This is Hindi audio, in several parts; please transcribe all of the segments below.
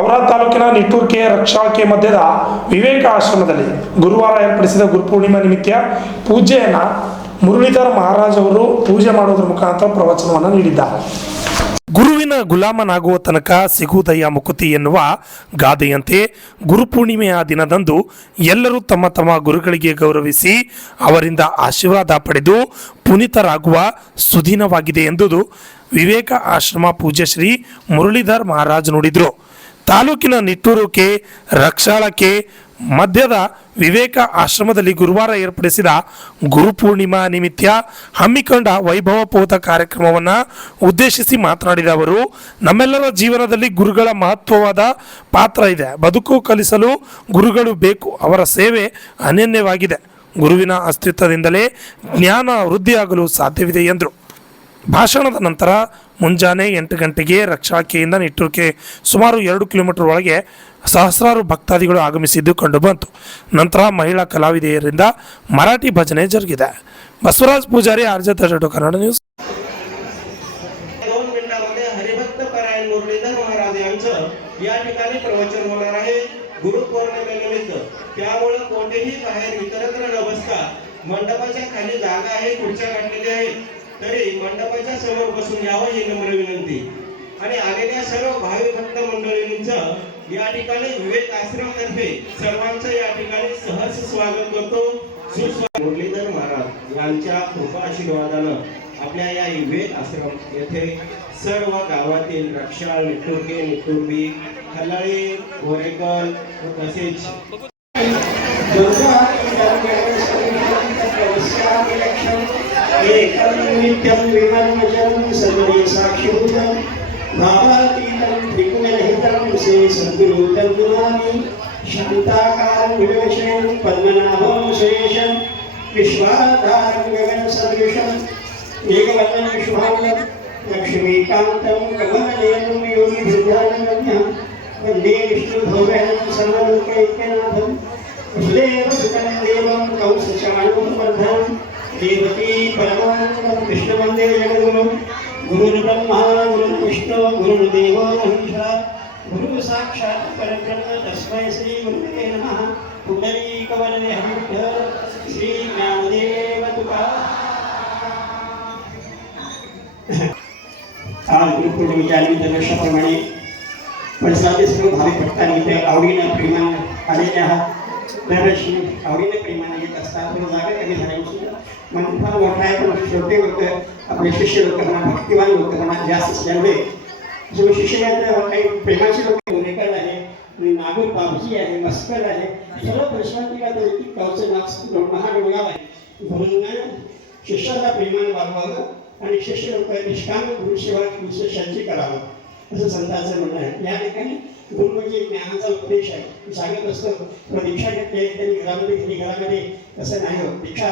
ಔರಾದ್ ತಾಲೂಕಿನ ನಿಟ್ಟೂರ್ಕೆ ರಕ್ಷಾಕೆ ಮಧ್ಯದ ವಿವೇಕ ಆಶ್ರಮದಲ್ಲಿ ಗುರುವಾರ ಏರ್ಪಡಿಸಿದ ಗುರುಪೂರ್ಣಿಮಾ ನಿಮಿತ್ತ ಪೂಜೆಯನ್ನು ಮುರಳೀಧರ್ ಮಹಾರಾಜ್ ಅವರು ಪೂಜೆ ಮಾಡುವುದರ ಮುಖಾಂತರ ಪ್ರವಚನವನ್ನು ನೀಡಿದ್ದಾರೆ. ಗುರುವಿನ ಗುಲಾಮನಾಗುವ ತನಕ ಸಿಗುವುದಯ್ಯ ಮುಕುತಿ ಎನ್ನುವ ಗಾದೆಯಂತೆ ಗುರುಪೂರ್ಣಿಮೆಯ ದಿನದಂದು ಎಲ್ಲರೂ ತಮ್ಮ ತಮ್ಮ ಗುರುಗಳಿಗೆ ಗೌರವಿಸಿ ಅವರಿಂದ ಆಶೀರ್ವಾದ ಪಡೆದು ಪುನೀತರಾಗುವ ಸುದಿನವಾಗಿದೆ ಎಂಬುದು ವಿವೇಕ ಆಶ್ರಮ ಪೂಜ್ಯ ಶ್ರೀ ಮುರಳೀಧರ್ ಮಹಾರಾಜ್ ನುಡಿದರು. ತಾಲೂಕಿನ ನಿಟ್ಟೂರುಕೆ ರಕ್ಷಾಳಕ್ಕೆ ಮಧ್ಯದ ವಿವೇಕ ಆಶ್ರಮದಲ್ಲಿ ಗುರುವಾರ ಏರ್ಪಡಿಸಿದ ಗುರುಪೂರ್ಣಿಮಾ ನಿಮಿತ್ತ ಹಮ್ಮಿಕೊಂಡ ವೈಭವಪೂರ್ತ ಕಾರ್ಯಕ್ರಮವನ್ನು ಉದ್ದೇಶಿಸಿ ಮಾತನಾಡಿದ ಅವರು, ನಮ್ಮೆಲ್ಲರ ಜೀವನದಲ್ಲಿ ಗುರುಗಳ ಮಹತ್ವವಾದ ಪಾತ್ರ ಇದೆ. ಬದುಕು ಕಲಿಸಲು ಗುರುಗಳು ಬೇಕು. ಅವರ ಸೇವೆ ಅನನ್ಯವಾಗಿದೆ. ಗುರುವಿನ ಅಸ್ತಿತ್ವದಿಂದಲೇ ಜ್ಞಾನ ವೃದ್ಧಿಯಾಗಲು ಸಾಧ್ಯವಿದೆ ಎಂದರು. ಭಾಷಣದ ನಂತರ ಮುಂಜಾನೆ 8 ಗಂಟೆಗೆ ರಕ್ಷಾಕೆಯಿಂದ ನಿಟ್ಟೂರ್ಕೆ ಸುಮಾರು 2 ಕಿಲೋಮೀಟರ್ ಒಳಗೆ ಸಹಸ್ರಾರು ಭಕ್ತಾದಿಗಳು ಆಗಮಿಸಿದ್ದು ಕಂಡುಬಂತು. ನಂತರ ಮಹಿಳಾ ಕಲಾವಿದೆಯರಿಂದ ಮರಾಠಿ ಭಜನೆ ಜರುಗಿದೆ. बसवराज पुजारी आर्जत कन्नड न्यूज. 2 मिनिटांमध्ये हरिभक्त परायण मुरलीधर महाराज यांचं या ठिकाणी प्रवचन होणार आहे गुरुपौर्णिमेनिमित्त. त्यामुळे कोठेही बाहेर इतरत्र न बसता मंडपाच्या खाली जागा आहे, खुर्च्या काढलेल्या आहेत, तरी मंडपाच्या समोर बसून घ्यावं ही नम्र विनंती. आणि आलेल्या सर्व भावी भक्त मंडळींचं या ठिकाणी विवेक आश्रम तर्फे सर्वांचं या ठिकाणी सहर्ष स्वागत करतो. मुरलीधर महाराज यांच्या कृपा आशीर्वादानं आपल्या या विवेक आश्रम येथे सर्व गावातील रक्षाळ, निಟ್ಟूर्के, निಟ್ಟूर्बी, खलाळी, गोरेकर तसेच नित्यं विमर्मजं सर्वे साक्षीभूतं भावातीतं त्रिगुणरहितं से सद्गुरु तद्गुणामि शान्ताकारं विवेशं पद्मनाभं सुरेशं विश्वाधारं गगनसदृशं मेघवर्णं विश्वाङ्गं लक्ष्मीकान्तं कमलनयनं योगिभिर्ध्यानगम्यं वन्दे विष्णुभवेन सर्वलोकैक्यनाथं वसुदेवसुतं देवं कंसचाणूरमर्दनं देवकी परमानन्दं विष्णुवन्दे जगद्गुरुं गुरुर्ब्रह्मा गुरुर्विष्णु गुरुर्देवो महेश्वरः गुरु साक्षात् परब्रह्म तस्मै श्री गुरुवे नमः. पुंडरीकवरदे हरिविठ्ठल श्री ज्ञानदेव तुकाराम. आज गुरुपौर्णिमेच्या निमित्त दर्शनाप्रमाणे परिसरातील सर्व भाविक भक्तांनी इथे आवडीनं प्रेमानं आलेले आहात. दरवर्षी आवडीने प्रेमाने येत असतात. थोडं जागा कमी झाल्याची मन फार मोठा आहे, पण छोटे लोक, आपले शिष्य लोक म्हणा, भक्तिवान लोक म्हणा जास्त असल्यामुळे जो शिष्यात काही प्रेमाचे लोक गोरेकर आहे, नागूर बाबजी आहे, मस्कर आहे, सर्व परिसरातील एक गावचं नाव महाडोंगाव आहे. म्हणून शिष्याला प्रेमाने वागवावं आणि शिष्य लोक निष्काम गुरुसेवा गुरुशिष्यांची करावं असं संतांचं म्हणणं आहे. या ठिकाणी गुरु म्हणजे ज्ञानाचा उपदेश आहे. सांगत असतो दीक्षा घेतली त्यांनी घरामध्ये तसं नाही होत. दीक्षा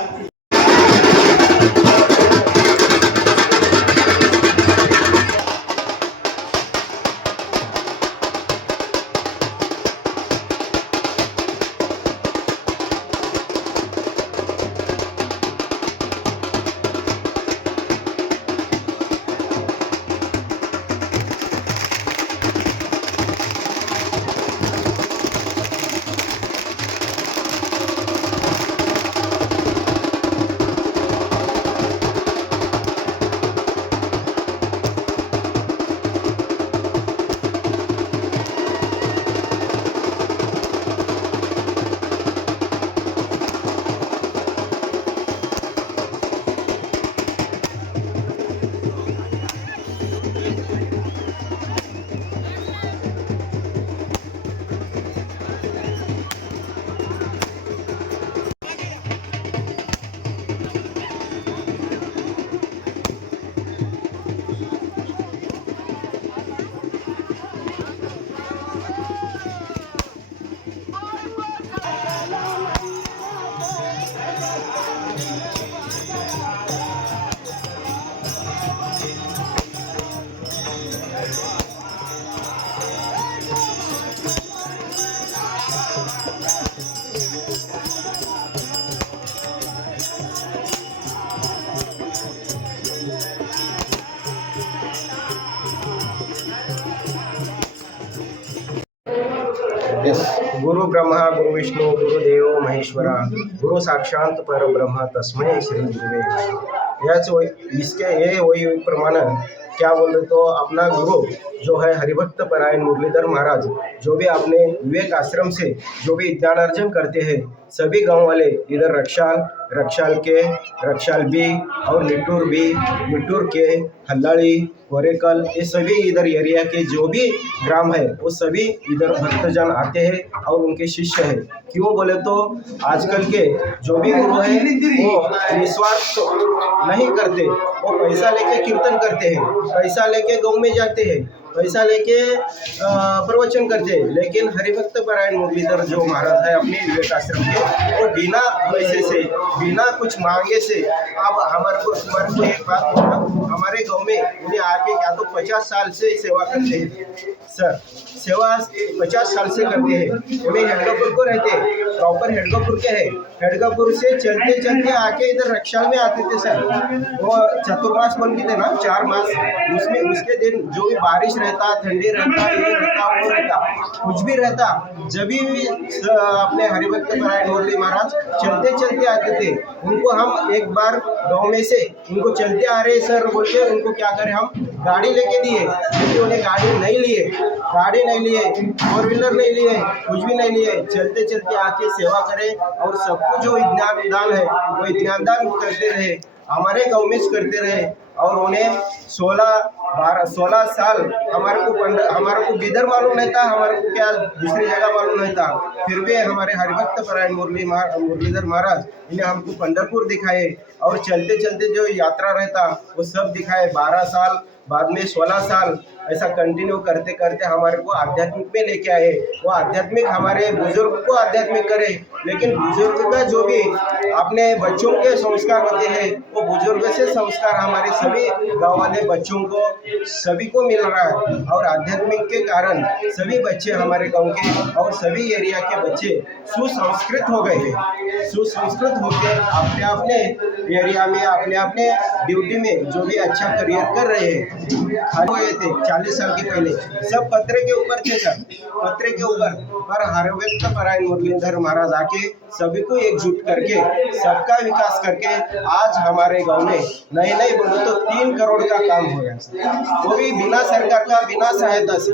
गुरु ब्रह्मा गुरु विष्णु गुरुदेव महेश्वरा गुरु साक्षात परब्रह्म तस्मै श्री गुरुवे नमः। इसके ये वही प्रमाण क्या बोल रहे तो अपना गुरु जो है हरिभक्त परायण मुरलीधर महाराज जो भी अपने विवेक आश्रम से जो भी ज्ञानार्जन करते हैं सभी गांव वाले इधर रक्षाल के रक्षाल बी और निट्टूर के हल्लाड़ी कोरेकल ये सभी इधर एरिया के जो भी ग्राम है वो सभी इधर भक्तजन आते हैं और उनके शिष्य हैं। क्यों बोले तो आजकल के जो भी गुरु है वो निस्वार्थ नहीं करते, वो पैसा लेके कीर्तन करते हैं, पैसा लेके गाँव में जाते हैं, पैसा लेके प्रवचन करते हैं, लेकिन हरिभक्त परायण मुरलीधर जो महाराज है अपने विवेक आश्रम के वो बिना पैसे से बिना कुछ मांगे से अब हमारे को एक बात बोला, हमारे गांव में उन्हें आके क्या तो 50 साल से सेवा करते हैं सर, सेवा 50 साल से करते हैं। उन्हें हेडगापुर को रहते हैं, प्रॉपर हेडगापुर के है, हेडगापुर से चलते चलते आके इधर रक्षाल में आते थे सर। वो चतुर्मास बन गए थे ना 4 मास, उसमें उसके दिन जो भी बारिश रहता, ठंडी रहता, ये रहता वो रहता, कुछ भी रहता, जब भी अपने हरिभक्त परायण मुरली महाराज चलते चलते आते थे। उनको हम एक बार गाँव में से उनको चलते आ रहे सर बोल के उनको क्या करें हम गाड़ी लेके दिए, क्योंकि उन्हें गाड़ी नहीं लिए, 4 व्हीलर नहीं लिए, कुछ भी नहीं लिए, चलते चलते आके सेवा करें और सबको जो ज्ञान दान है वो ज्ञान दान करते रहे, हमारे गाँव में करते रहे। और उन्हें 16 साल हमारे को बिदर मालूम नहीं था, हमारे को क्या दूसरी जगह मालूम नहीं था, फिर भी हमारे हरिभक्त परायण मुरलीधर महाराज इन्हें हमको पंढरपुर दिखाए और चलते चलते जो यात्रा रहता वो सब दिखाए। 12 साल बाद में 16 साल ऐसा कंटिन्यू करते करते हमारे को आध्यात्मिक में लेके आए। वो आध्यात्मिक हमारे बुजुर्ग को आध्यात्मिक करे, लेकिन बुजुर्ग का जो भी अपने बच्चों के संस्कार होते हैं वो बुजुर्ग से संस्कार हमारे सभी गाँव वाले बच्चों को सभी को मिल रहा है। और आध्यात्मिक के कारण सभी बच्चे हमारे गाँव के और सभी एरिया के बच्चे सुसंस्कृत हो गए हैं, सुसंस्कृत होकर अपने अपने एरिया में अपने अपने ड्यूटी में जो भी अच्छा करियर कर रहे हैं। हुए थे 40 साल के पहले सब पत्रे के ऊपर थे सर, पत्रे के ऊपर, पर हरिभक्त परायण मुरलीधर महाराज आके सभी को एकजुट करके सबका विकास करके आज हमारे गांव में नहीं बोलो तो 3 करोड़ का काम हो गया, वो भी बिना सरकार का बिना सहायता से।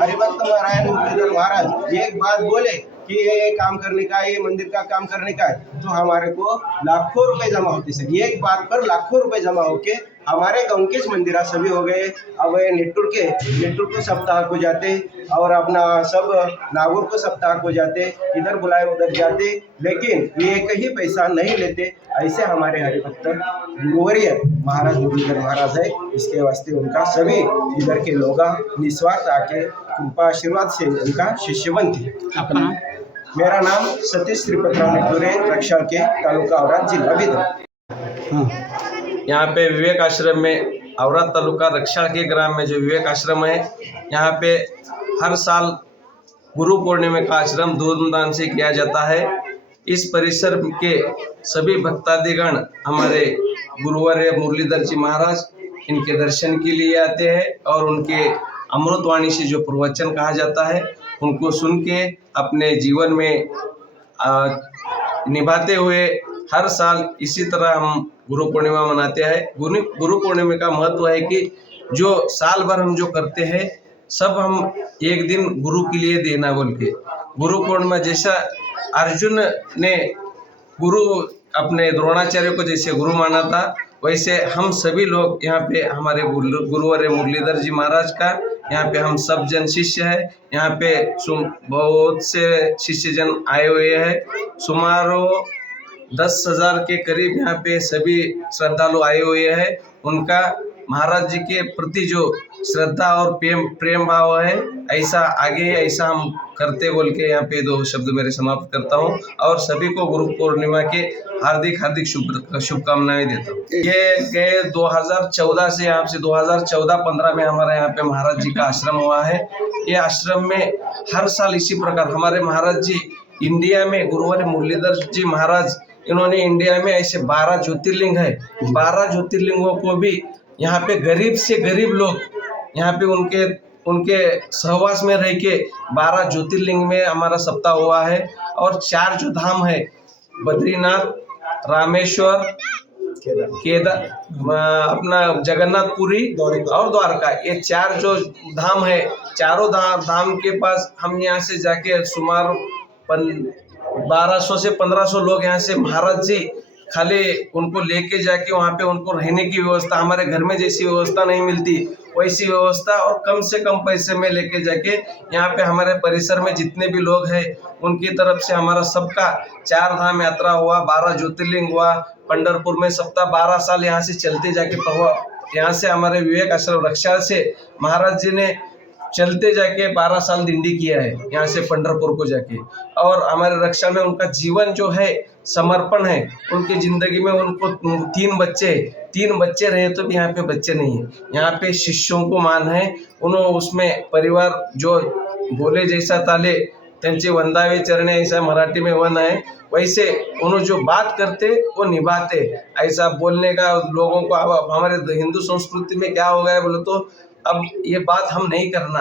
हरिभक्त परायण मुरलीधर महाराज एक बात बोले कि ये काम करने का, ये मंदिर का काम करने का है, तो हमारे को लाखों रुपए जमा होते सर। एक बात पर लाखों रुपए जमा होके हमारे गाँव के मंदिर सभी हो गए। अब निट्टूर को सप्ताह को जाते और अपना सब नागौर को सप्ताह को जाते, इधर बुलाए उधर जाते, लेकिन ये कहीं पैसा नहीं लेते। ऐसे हमारे हरिभक्त गुरुवर्य महाराज मुरलीधर महाराज है, इसके वास्ते उनका सभी इधर के लोग निस्वार्थ आके कृपा आशीर्वाद से उनका शिष्य बनते। अपना मेरा नाम सतीश श्रीपतराव निट्टूरे, रक्षाल के तालुका औराद जिला बीदर। यहाँ पे विवेक आश्रम में औराद तालुका रक्षाल के ग्राम में जो विवेक आश्रम है, यहाँ पे हर साल गुरु पूर्णिमा का आश्रम धूमधाम से किया जाता है। इस परिसर के सभी भक्तादिगण हमारे गुरुवर्य मुरलीधर जी महाराज इनके दर्शन के लिए आते हैं और उनके अमृतवाणी से जो प्रवचन कहा जाता है उनको सुन के अपने जीवन में निभाते हुए हर साल इसी तरह हम गुरु पूर्णिमा मनाते हैं। गुरु पूर्णिमा का महत्व है कि जो साल भर हम जो करते हैं सब हम एक दिन गुरु के लिए देना बोल के, गुरु पूर्णिमा जैसा अर्जुन ने गुरु अपने द्रोणाचार्य को जैसे गुरु माना था, वैसे हम सभी लोग यहाँ पे हमारे गुरुवर्य मुरलीधर जी महाराज का यहाँ पे हम सब जन शिष्य है। यहाँ पे बहुत से शिष्य जन आए हुए हैं, सुमारो 10,000 के करीब यहाँ पे सभी श्रद्धालु आए हुए हैं। उनका महाराज जी के प्रति जो श्रद्धा और प्रेम भाव है, ऐसा आगे ऐसा हम करते बोल के यहाँ पे 2 शब्द मेरे समाप्त करता हूँ और सभी को गुरु पूर्णिमा के हार्दिक शुभकामनाएं देता हूँ। ये गए 2014 से यहाँ से 2014-15 में हमारे यहाँ पे महाराज जी का आश्रम हुआ है। ये आश्रम में हर साल इसी प्रकार हमारे महाराज जी इंडिया में गुरुवर्य मुरलीधर जी महाराज इन्होंने इंडिया में ऐसे 12 ज्योतिर्लिंग है, 12 ज्योतिर्लिंगों को भी यहाँ पे गरीब से गरीब लोग यहाँ पे उनके सहवास में रह के 12 ज्योतिर्लिंग में हमारा सप्ताह हुआ है। और 4 जो धाम है, बद्रीनाथ, रामेश्वर, केदार, अपना जगन्नाथपुरी और द्वारका, ये 4 जो धाम है, चारों धाम के पास हम यहाँ से जाके सुमार 1200 से 1500 लोग यहाँ से महाराज जी खाली उनको लेके जाके वहाँ पे उनको रहने की व्यवस्था, हमारे घर में जैसी व्यवस्था नहीं मिलती वैसी व्यवस्था, और कम से कम पैसे में लेके जाके यहाँ पे हमारे परिसर में जितने भी लोग हैं उनकी तरफ से हमारा सबका 4 धाम यात्रा हुआ, 12 ज्योतिर्लिंग हुआ, पंढरपुर में सप्ताह 12 साल यहाँ से चलते जाके यहाँ से हमारे विवेक आश्रम रक्षा से महाराज जी ने चलते जाके 12 साल दिंडी किया है यहाँ से पंढरपुर को जाके। और हमारे रक्षा में उनका जीवन जो है समर्पण है, उनकी जिंदगी में उनको 3 बच्चे रहे तो भी यहाँ पे बच्चे नहीं है, यहाँ पे शिष्यों को मान है। उन्होंने उसमें परिवार जो बोले जैसा ताले त्यांचे वंदावे चरणे, ऐसा मराठी में वन है, वैसे उन्होंने जो बात करते वो निभाते। ऐसा बोलने का लोगों को, अब हमारे हिंदू संस्कृति में क्या हो गया है बोले तो अब ये बात हम नहीं करना,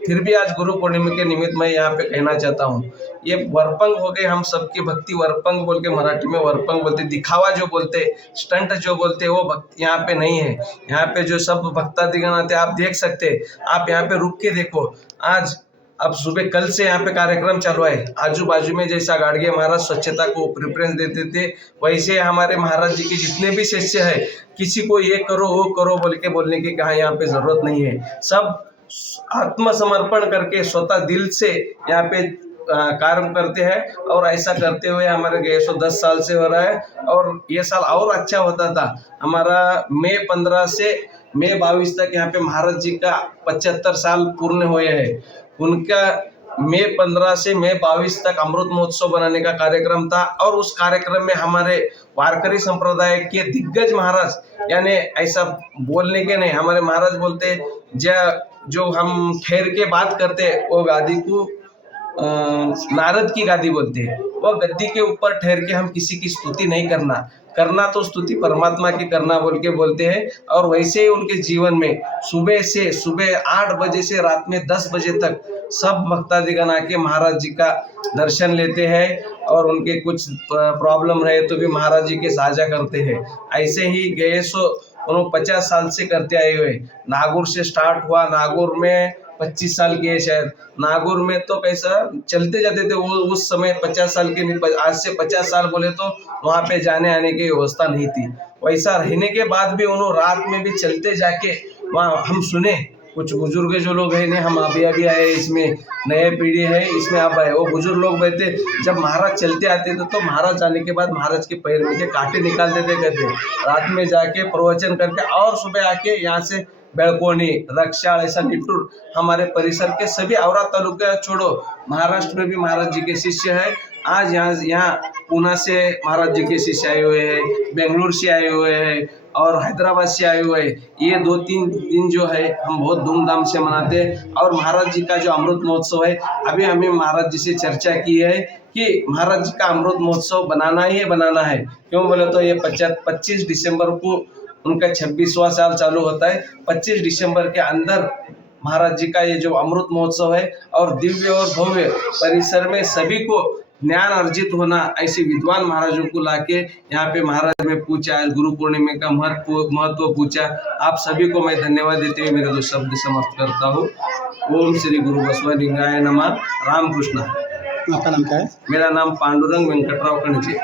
फिर भी आज गुरु पूर्णिमा के निमित्त मैं यहाँ पे कहना चाहता हूँ, ये वरपंग हो गए हम सबकी भक्ति। वरपंग बोल के मराठी में वरपंग बोलते, दिखावा जो बोलते, स्टंट जो बोलते, वो भक्ति यहाँ पे नहीं है। यहाँ पे जो सब भक्तादिगण आते आप देख सकते, आप यहाँ पे रुक के देखो। आज अब सुबह कल से यहाँ पे कार्यक्रम चालू है, आजू बाजू में जैसा गाड़गे महाराज स्वच्छता को प्रेफरेंस देते थे, वैसे हमारे महाराज जी के जितने भी शिष्य है, किसी को ये करो वो करो बोल के बोलने की कहाँ यहाँ पे जरूरत नहीं है। सब आत्मसमर्पण करके स्वतः दिल से यहाँ पे कार्य करते हैं, और ऐसा करते हुए हमारे गए 10 साल से हो रहा है। और ये साल और अच्छा होता था हमारा। मई 15 से मई 22 तक यहाँ पे महाराज जी का 75 साल पूर्ण हुए हैं। उनका मई 15 से मई 22 तक अमृत महोत्सव बनाने का कार्यक्रम था, और उस कार्यक्रम में हमारे वारकरी संप्रदाय के दिग्गज महाराज, यानी ऐसा बोलने के नहीं, हमारे महाराज बोलते जो हम ठहर के बात करते वो गादी को नारद की गादी बोलते हैं। वो गद्दी के ऊपर ठहर के हम किसी की स्तुति नहीं करना तो स्तुति परमात्मा की करना बोल के बोलते हैं। और वैसे ही उनके जीवन में सुबह 8 बजे से रात में 10 बजे तक सब भक्तादिगण आके महाराज जी का दर्शन लेते हैं, और उनके कुछ प्रॉब्लम रहे तो भी महाराज जी के साझा करते हैं। ऐसे ही गए उन्होंने 50 साल से करते आए हुए। नागौर से स्टार्ट हुआ, नागौर में 25 साल के है शायद। नागौर में तो कैसा चलते जाते थे वो, उस समय 50 साल के, आज से 50 साल बोले तो वहाँ पे जाने आने की व्यवस्था नहीं थी। वैसा रहने के बाद भी उन्होंने रात में भी चलते जाके वहाँ हम सुने कुछ बुजुर्ग जो लोग हैं ने, हम अभी आए, इसमें नए पीढ़ी है, इसमें अब आए, वो बुजुर्ग लोग बैठे जब महाराज चलते आते थे तो महाराज जाने के बाद महाराज के पैर में के कांटे निकालते थे, कहते रात में जाके प्रवचन करके, और सुबह आके यहाँ से बेलकोनी, रक्षाल, ऐसा निटूर हमारे परिसर के सभी औरा तालुका छोड़ो महाराष्ट्र में भी महाराज जी के शिष्य है। आज यहाँ पूना से महाराज जी के शिष्य आए हुए हैं, बेंगलुरु से आए हुए हैं, और हैदराबाद से आए हुए हैं। ये 2-3 दिन जो है हम बहुत धूमधाम से मनाते हैं। और महाराज जी का जो अमृत महोत्सव है, अभी हमें महाराज जी से चर्चा की है कि महाराज जी का अमृत महोत्सव बनाना है। क्यों बोले तो ये 25 दिसंबर को उनका 26वां साल चालू होता है। 25 दिसंबर के अंदर महाराज जी का ये जो अमृत महोत्सव है, और दिव्य और भव्य परिसर में सभी को ज्ञान अर्जित होना, ऐसे विद्वान महाराजों को लाके यहाँ पे महाराज में पूछा, गुरु पूर्णिमा का महत्व पूछा। आप सभी को मैं धन्यवाद देते हुए मेरे 2 शब्द समाप्त करता हूँ। ओम श्री गुरु बसवलिंगाय नमः। रामकृष्ण। आपका नाम क्या है? मेरा नाम पांडुरंग वेंकटराव कणजे।